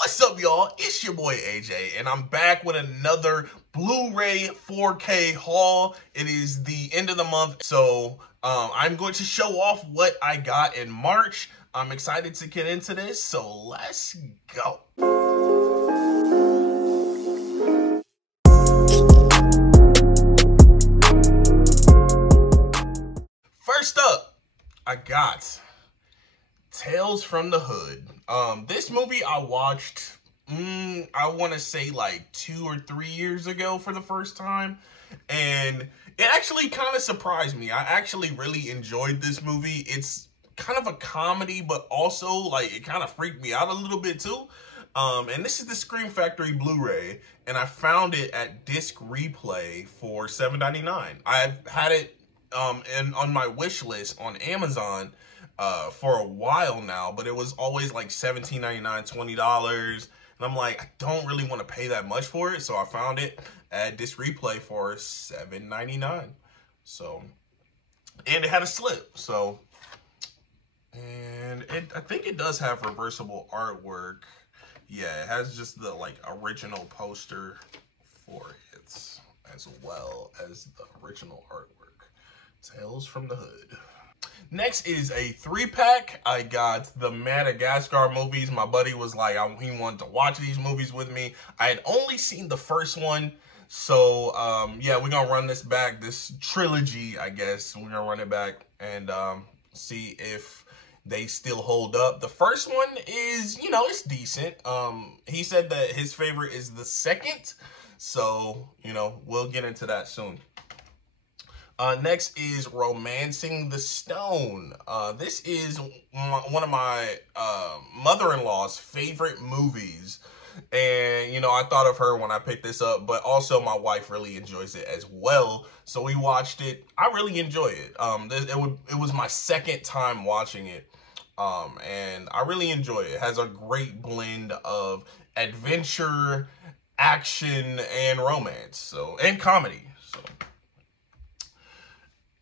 What's up, y'all? It's your boy AJ, and I'm back with another Blu-ray 4K haul. It is the end of the month, so I'm going to show off what I got in March. I'm excited to get into this, so let's go. First up, I got Tales from the Hood. This movie I watched, I want to say like 2 or 3 years ago for the first time. And it actually kind of surprised me. I actually really enjoyed this movie. It's kind of a comedy, but also like it kind of freaked me out a little bit too. And this is the Scream Factory Blu-ray, and I found it at Disc Replay for $7.99. I've had it on my wish list on Amazon for a while now, but it was always like $17.99, $20, and I'm like, I don't really want to pay that much for it, so I found it at Disc Replay for $7.99. So, and it had a slip, so, and I think it does have reversible artwork. Yeah, it has just the like original poster for it, as well as the original artwork. Tales from the Hood. Next is a 3-pack. I got the Madagascar movies. My buddy was like, he wanted to watch these movies with me. I had only seen the first one. So, yeah, we're going to run this back. This trilogy, I guess. We're going to run it back and see if they still hold up. The first one is, you know, it's decent. He said that his favorite is the second. So, you know, we'll get into that soon. Next is Romancing the Stone. This is one of my mother-in-law's favorite movies. And, you know, I thought of her when I picked this up, but also my wife really enjoys it as well. So we watched it. I really enjoy it. It was my second time watching it. And I really enjoy it. It has a great blend of adventure, action, and romance. So, and comedy. So.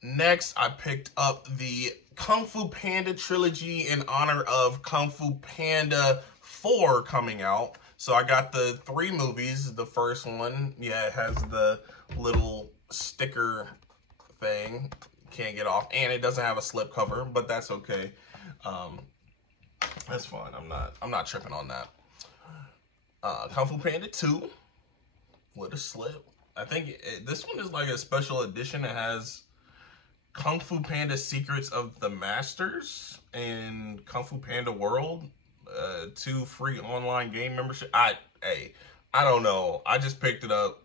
Next, I picked up the Kung Fu Panda trilogy in honor of Kung Fu Panda 4 coming out. So I got the 3 movies. The first one, yeah, it has the little sticker thing. Can't get off. And it doesn't have a slip cover, but that's okay. That's fine. I'm not tripping on that. Kung Fu Panda 2 with a slip. I think this one is like a special edition. It has Kung Fu Panda Secrets of the Masters and Kung Fu Panda World, 2 free online game membership. I don't know. I just picked it up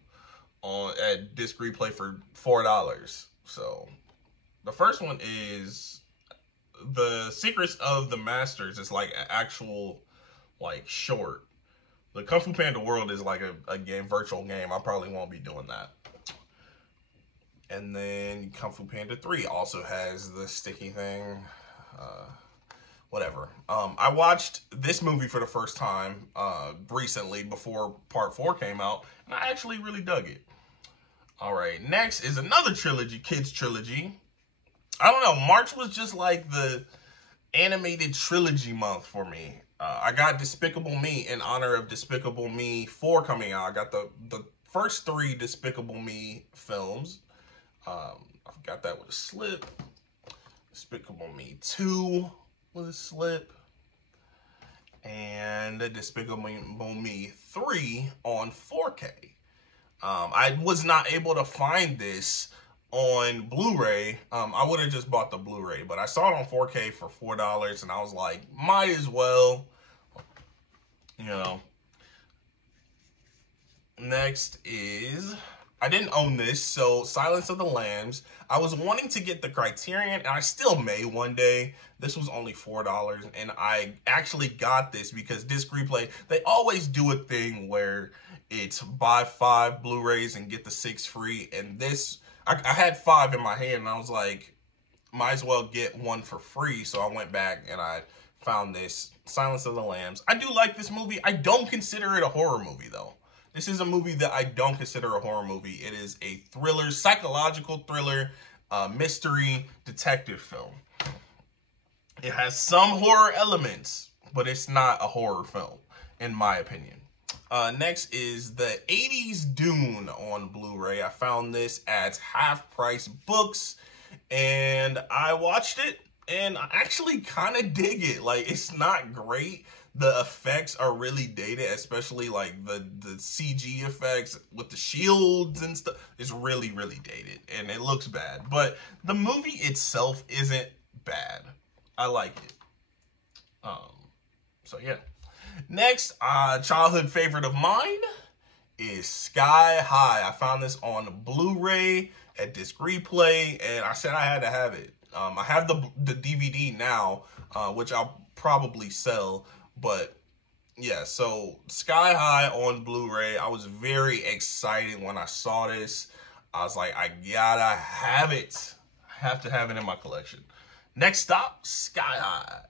at Disc Replay for $4. So the first one is the Secrets of the Masters. It's like an actual like short. The Kung Fu Panda World is like a game, virtual game. I probably won't be doing that. And then Kung Fu Panda 3 also has the sticky thing, whatever. I watched this movie for the first time recently before Part 4 came out, and I actually really dug it. All right, next is another trilogy, kids trilogy. I don't know, March was just like the animated trilogy month for me. I got Despicable Me in honor of Despicable Me 4 coming out. I got the first 3 Despicable Me films. I've got that with a slip. Despicable Me 2 with a slip. And Despicable Me 3 on 4K. I was not able to find this on Blu-ray. I would have just bought the Blu-ray, but I saw it on 4K for $4, and I was like, might as well, you know. Next is, I didn't own this, so Silence of the Lambs. I was wanting to get the Criterion, and I still may one day. This was only $4, and I actually got this because Disc Replay, they always do a thing where it's buy 5 Blu-rays and get the 6 free, and this, I had 5 in my hand, and I was like, might as well get 1 for free, so I went back, and I found this, Silence of the Lambs. I do like this movie. I don't consider it a horror movie, though. This is a movie that I don't consider a horror movie. It is a thriller, psychological thriller, mystery, detective film. It has some horror elements, but it's not a horror film. in my opinion. Next is the 80s Dune on Blu-ray. I found this at Half Price Books, and I watched it, and I actually kind of dig it. Like, it's not great. The effects are really dated, especially like the CG effects with the shields and stuff. It's really, really dated, and it looks bad. But the movie itself isn't bad. I like it. So yeah. Next, childhood favorite of mine is Sky High. I found this on Blu-ray at Disc Replay, and I said I had to have it. I have the DVD now, which I'll probably sell, but yeah, so Sky High on Blu-ray. I was very excited when I saw this. I was like, I gotta have it. I have to have it in my collection. Next stop, Sky High.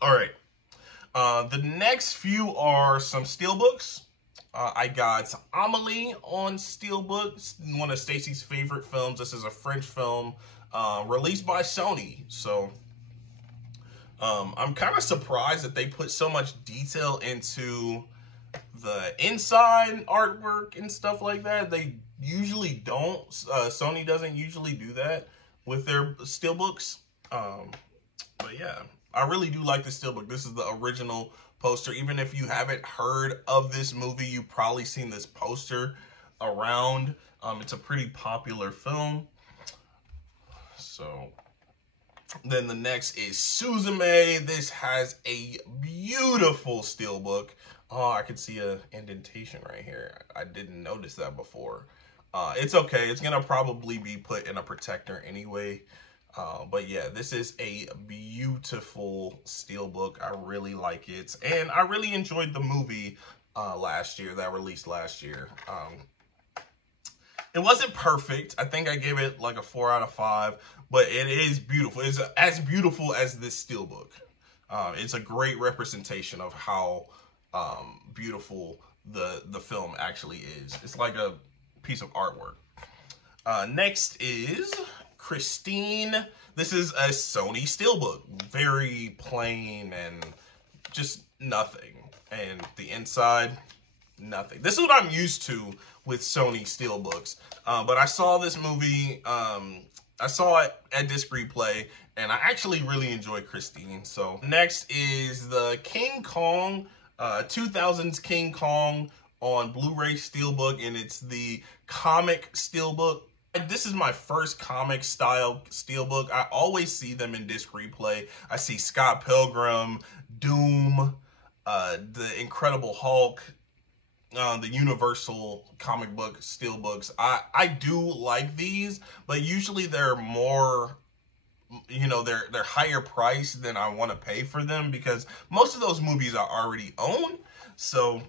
All right. The next few are some Steelbooks. I got Amelie on Steelbook, one of Stacy's favorite films. This is a French film released by Sony. So I'm kind of surprised that they put so much detail into the inside artwork and stuff like that. They usually don't. Sony doesn't usually do that with their Steelbooks. But yeah, I really do like the Steelbook. This is the original poster. Even if you haven't heard of this movie, you've probably seen this poster around. It's a pretty popular film. So then the next is Suzume. This has a beautiful Steelbook. Oh, I could see a indentation right here. I didn't notice that before. It's okay. It's gonna probably be put in a protector anyway. But yeah, this is a beautiful Steelbook. I really like it. And I really enjoyed the movie last year, that released last year. It wasn't perfect. I think I gave it like a 4 out of 5, but it is beautiful. It's as beautiful as this Steelbook. It's a great representation of how beautiful the film actually is. It's like a piece of artwork. Next is Christine. This is a Sony Steelbook. Very plain and just nothing. And the inside, nothing. This is what I'm used to with Sony Steelbooks. But I saw this movie, I saw it at Disc Replay, and I actually really enjoyed Christine. So next is the King Kong, 2000s King Kong on Blu-ray Steelbook, and it's the comic Steelbook. This is my first comic style Steelbook. I always see them in Disc Replay. I see Scott Pilgrim, Doom, the Incredible Hulk, the Universal comic book Steelbooks. I do like these, but usually they're more, you know, they're higher price than I want to pay for them, because most of those movies I already own. So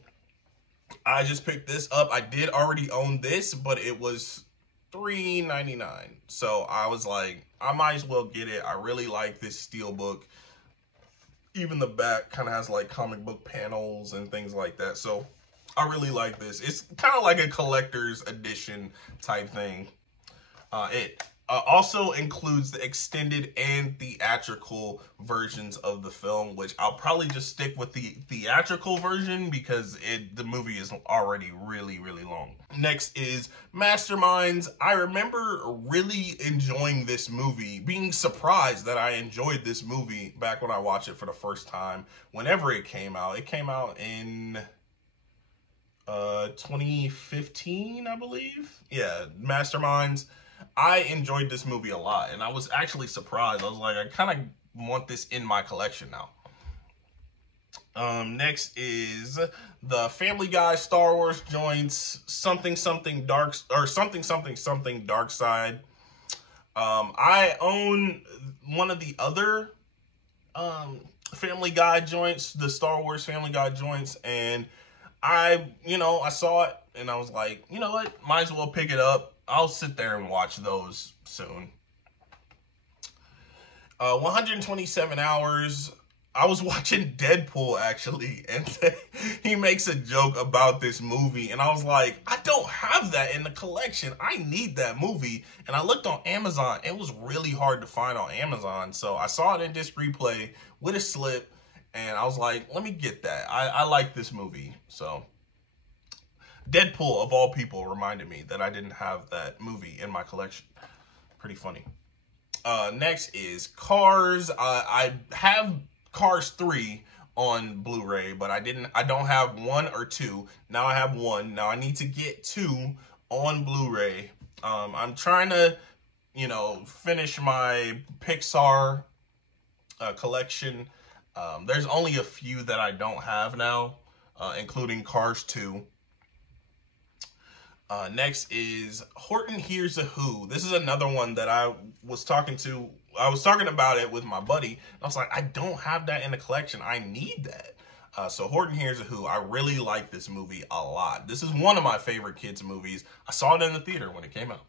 I just picked this up. I did already own this, but it was $3.99. So I was like, I might as well get it. I really like this Steelbook. Even the back kind of has like comic book panels and things like that. So I really like this. It's kind of like a collector's edition type thing. It also includes the extended and theatrical versions of the film, which I'll probably just stick with the theatrical version because the movie is already really, really long. Next is Masterminds. I remember really enjoying this movie, being surprised that I enjoyed this movie back when I watched it for the first time, whenever it came out. It came out in 2015, I believe. Yeah, Masterminds. I enjoyed this movie a lot, and I was actually surprised. I was like, I kind of want this in my collection now. Next is the Family Guy Star Wars joints, something dark, or something dark side. I own one of the other Family Guy joints, the Star Wars Family Guy joints, and I saw it, and I was like, you know what, might as well pick it up. I'll sit there and watch those soon. 127 Hours. I was watching Deadpool, actually, and he makes a joke about this movie, and I was like, I don't have that in the collection. I need that movie. And I looked on Amazon. It was really hard to find on Amazon, so I saw it in Disc Replay with a slip, and I was like, let me get that. I like this movie. So Deadpool, of all people, reminded me that I didn't have that movie in my collection. Pretty funny. Next is Cars. I have Cars 3 on Blu-ray, but I don't have 1 or 2. Now I have 1. Now I need to get 2 on Blu-ray. I'm trying to, you know, finish my Pixar collection. There's only a few that I don't have now, including Cars 2. Next is Horton Hears a Who. This is another one that I was talking about it with my buddy. I was like, I don't have that in the collection. I need that. So Horton Hears a Who. I really like this movie a lot. This is one of my favorite kids movies. I saw it in the theater when it came out.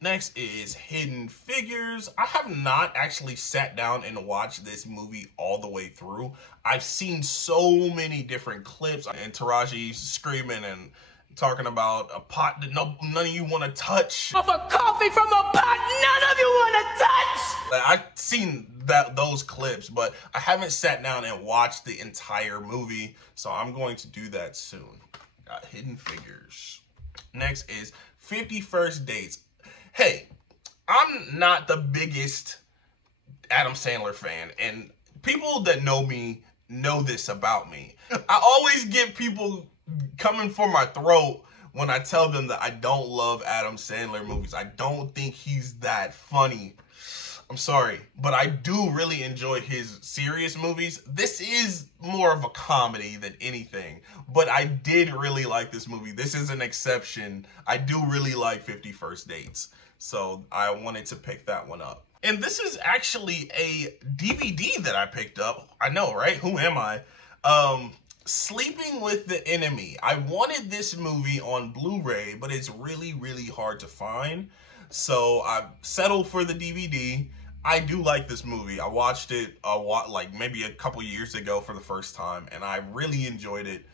Next is Hidden Figures. I have not actually sat down and watched this movie all the way through. I've seen so many different clips, and Taraji screaming and talking about a pot that none of you want to touch. Of a coffee from a pot none of you want to touch! I've seen those clips, but I haven't sat down and watched the entire movie, so I'm going to do that soon. Got Hidden Figures. Next is 50 First Dates. Hey, I'm not the biggest Adam Sandler fan, and people that know me know this about me. I always get people coming for my throat when I tell them that I don't love Adam Sandler movies. I don't think he's that funny. I'm sorry, but I do really enjoy his serious movies. This is more of a comedy than anything, but I did really like this movie. This is an exception. I do really like 50 First Dates. So I wanted to pick that one up. And this is actually a DVD that I picked up. I know, right? Who am I? Sleeping with the Enemy. I wanted this movie on Blu-ray, but it's really, really hard to find. So I settled for the DVD. I do like this movie. I watched it like maybe a couple years ago for the first time, and I really enjoyed it.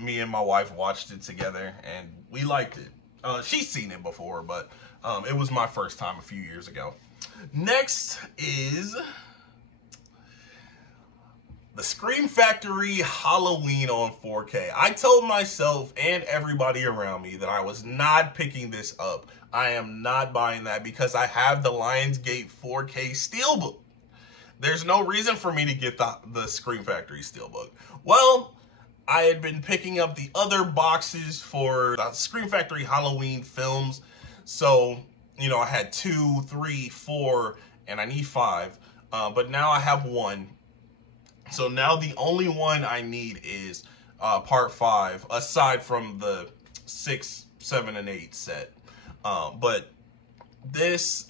Me and my wife watched it together, and we liked it. She's seen it before, but it was my first time a few years ago. Next is the Scream Factory Halloween on 4K. I told myself and everybody around me that I was not picking this up. I am not buying that because I have the Lionsgate 4K Steelbook. There's no reason for me to get the Scream Factory Steelbook. Well, I had been picking up the other boxes for the Scream Factory Halloween films. So, you know, I had 2, 3, 4, and I need 5. But now I have 1. So now the only one I need is part 5, aside from the 6, 7, and 8 set. But this,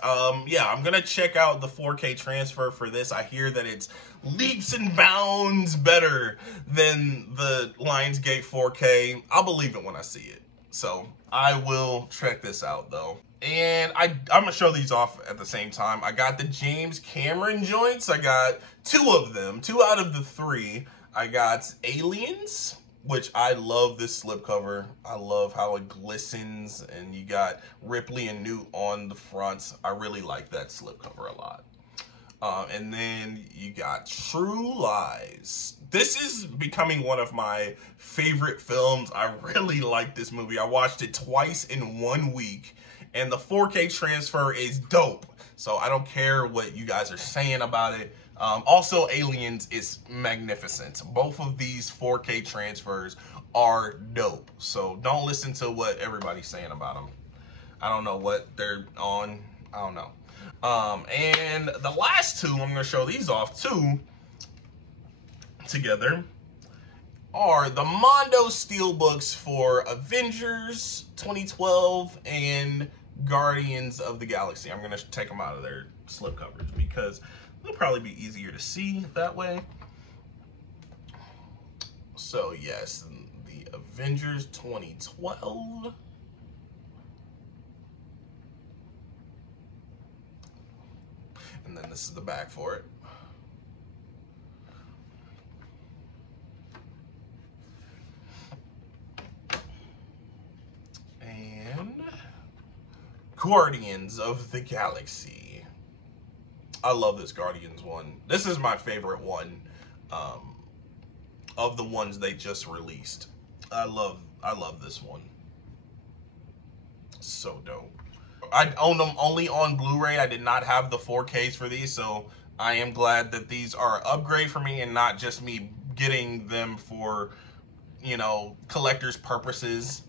yeah, I'm gonna check out the 4K transfer for this. I hear that it's leaps and bounds better than the Lionsgate 4K. I'll believe it when I see it. So I will check this out though. And I'm gonna show these off at the same time. I got the James Cameron joints. I got 2 of them, 2 out of the 3. I got Aliens, which I love this slipcover. I love how it glistens, and you got Ripley and Newt on the front. I really like that slipcover a lot. And then you got True Lies. This is becoming one of my favorite films. I really like this movie. I watched it twice in 1 week, and the 4K transfer is dope. So I don't care what you guys are saying about it. Also, Aliens is magnificent. Both of these 4K transfers are dope. So don't listen to what everybody's saying about them. I don't know what they're on. I don't know. And the last 2, I'm going to show these off too, together, are the Mondo Steelbooks for Avengers 2012 and Guardians of the Galaxy. I'm going to take them out of their slipcovers because it'll probably be easier to see that way. So yes, the Avengers 2012. And then this is the back for it. And Guardians of the Galaxy. I love this Guardians one. This is my favorite one of the ones they just released. I love this one. So dope. I own them only on Blu-ray. I did not have the 4Ks for these, so I am glad that these are an upgrade for me and not just me getting them for, you know, collector's purposes.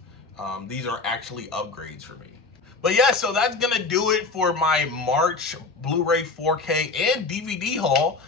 These are actually upgrades for me. But yeah, so that's gonna do it for my March Blu-ray 4K and DVD haul.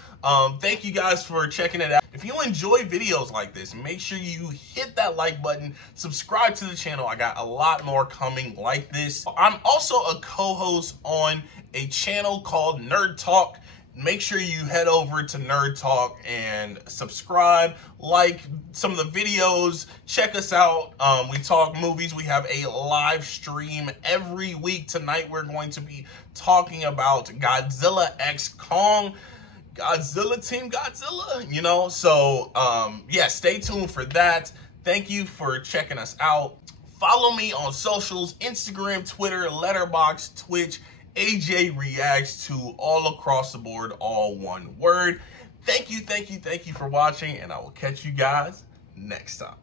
Thank you guys for checking it out. If you enjoy videos like this, make sure you hit that like button, subscribe to the channel. I got a lot more coming like this. I'm also a co-host on a channel called Nerd Talk. Make sure you head over to Nerd Talk and subscribe, like some of the videos, check us out. We talk movies. We have a live stream every week. Tonight we're going to be talking about Godzilla x Kong. Godzilla, Team Godzilla, you know? So, yeah, stay tuned for that. Thank you for checking us out. Follow me on socials, Instagram, Twitter, Letterboxd, Twitch, AJREACTS2, all across the board, all one word. Thank you for watching, and I will catch you guys next time.